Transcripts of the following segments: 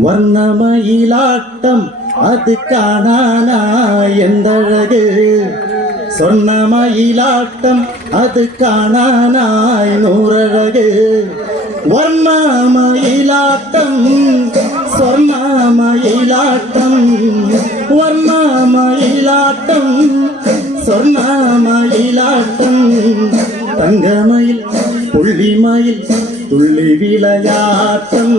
வர்ணமயிலாட்டம் அது காணானா எந்தழகு சொன்னமயிலாட்டம் அது காணானாய் நூறழகு. வர்ணமயிலாட்டம் சொர்ணமயிலாட்டம் வர்ணமயிலாட்டம் சொர்ணமயிலாட்டம். தங்கமயில் புள்ளிமயில் துள்ளி விளையாட்டம்.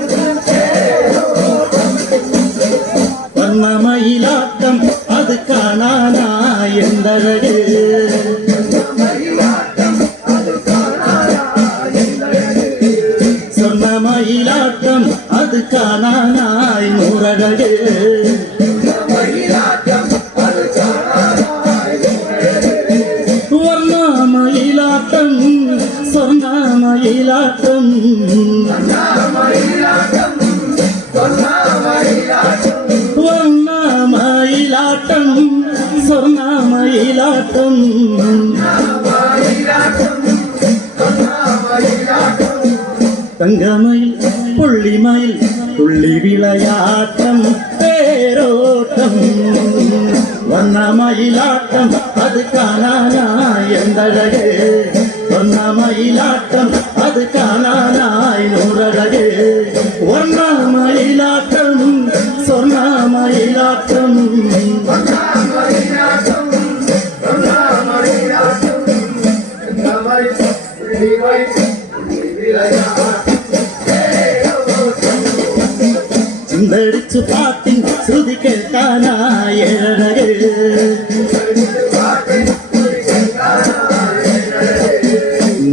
காணானாய் சொர்ணமயிலாட்டம் தங்கமயில் புள்ளிமயில் புள்ளி விளையாட்டம் பேரோட்டம். வண்ணமயிலாட்டம் அது காணானா எந்தழகு? வண்ணமயிலாட்டம் அது காணானாய் நூறழகு வண்ணமயிலாட்டம் சொர்ணமயிலாட்டம் சிந்தடிச்சு பாட்டின் നടിച്ചു പാട്ടിൻ ശ്രുതി കേൾക്കാനായ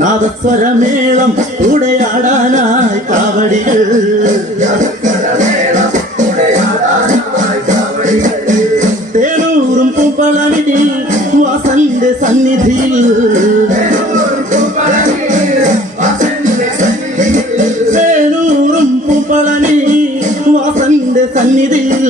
നാദസ്വരമേളം കൂടെയാടാനായി കാവടികൾ. സന്നിധിയിൽ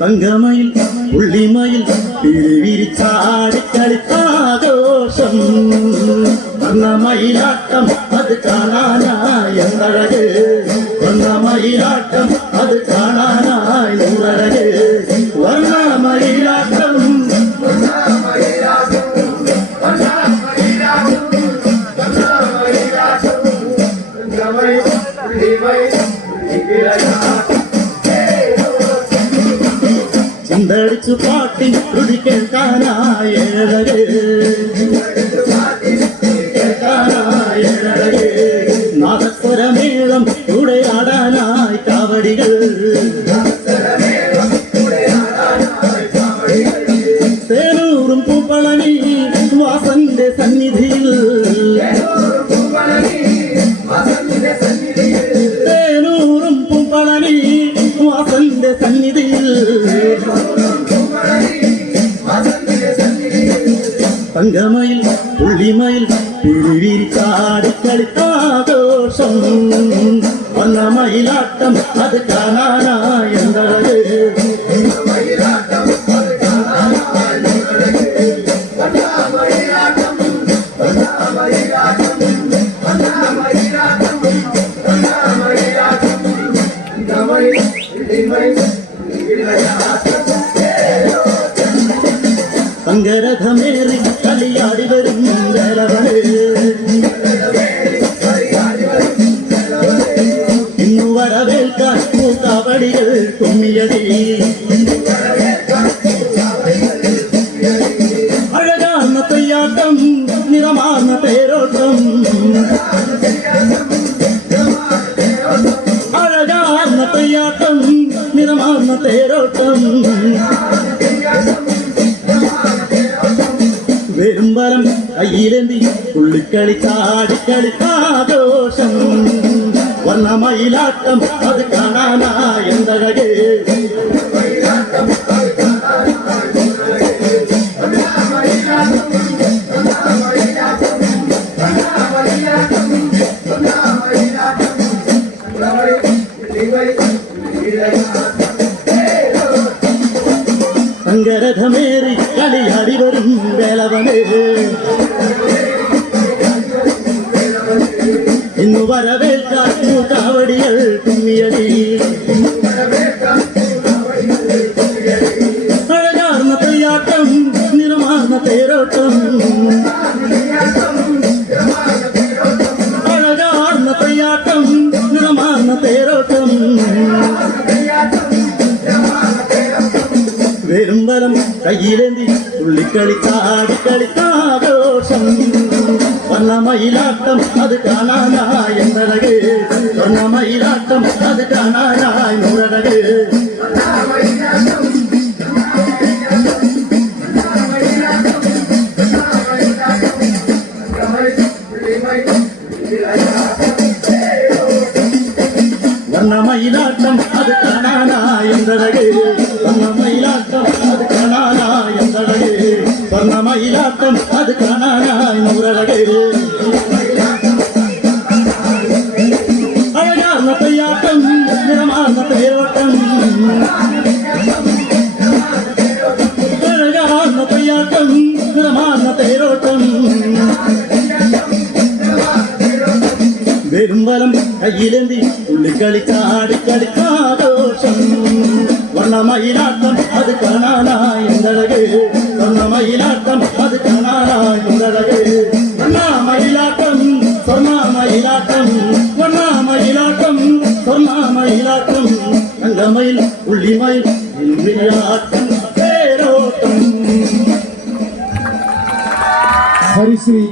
തങ്കമയിൽ ഉള്ളിമയിൽ തിരിവിരിച്ചാടി തിരുവിരിച്ചാടിക്കളിപ്പാഘോഷം വന്നമയിലാട്ടം അത് കാണാനായ എന്തഴക്? വന്നമയിലാട്ടം അത് കാണാനായ. சிந்தடிச்சு பாட்டின் துடி கேட்கானா ஏழகு கேட்கானா ஏழகு நாதஸ்வர மேளம் உடையாடானாய் காவடிகள். தேனூரும் பூப்பழனி வாசந்த தங்கமயில் புள்ளிமயில் திருவிரிக்காடு கழித்தாதோஷம் வண்ண மயிலாட்டம் அது காணானா என்றது கும்மியடி அழகான தையாட்டம் நிறமான தேரோட்டம் அழகான தையாட்டம் நிறமான தேரோட்டம் வெறும்பரம் கையிலேந்தி புள்ளிக்க ஒன்ன மயிலாட்டம் அது காணானா எந்த அழகு சங்கரதமேறி களியாடி வரும் வேலவனே. இன்னும் வரவேற்றார் താടികൾ തിമ്മിയടി അഴകാർന്ന തെയ്യാട്ടം നിറമാർന്ന തേരോട്ടം അഴകാർന്ന തെയ്യാട്ടം നിറമാർന്ന തേരോട്ടം വരുംബലം കയ്യിലേന്തി ഉള്ളിക്കളിക്കാടി കളിക്കാഘോഷം வண்ணமயிலாட்டம் அது காணானாய் என்றழகு வண்ணமயிலாட்டம் அது காணானாய் நூறழகு வண்ணமயிலாட்டம் அது காணானாய் என்றழகு வண்ணமயிலாட்டம் அது காணானாய் என்றழகு സ്വർണമയിലാട്ടം അത് കാണാനായി നൂറടകേറി അഴകാർന്ന തെയ്യാട്ടം നിറമാർന്ന തേരോട്ടം. അഴകാർന്ന തെയ്യാട്ടം നിറമാർന്ന തേരോട്ടം. പെരുമ്പലം കയ്യിലെന്തി ഉള്ളിക്കളിക്കാടി കളിക്കാദോഷം சொன்ன மயிலாட்டம் அது கனானா எந்தழகு சொன்ன மயிலாட்டம் அது கனானா எந்தழகு சொன்னா மயிலாட்டம் சொன்னா மயிலாட்டம் சொன்னா மயிலாட்டம் சொன்னா மயிலாட்டம் நல்ல மயில் உள்ளி மயில் ஆட்டம் பேரோட்டம் ஹரிஸ்ரீ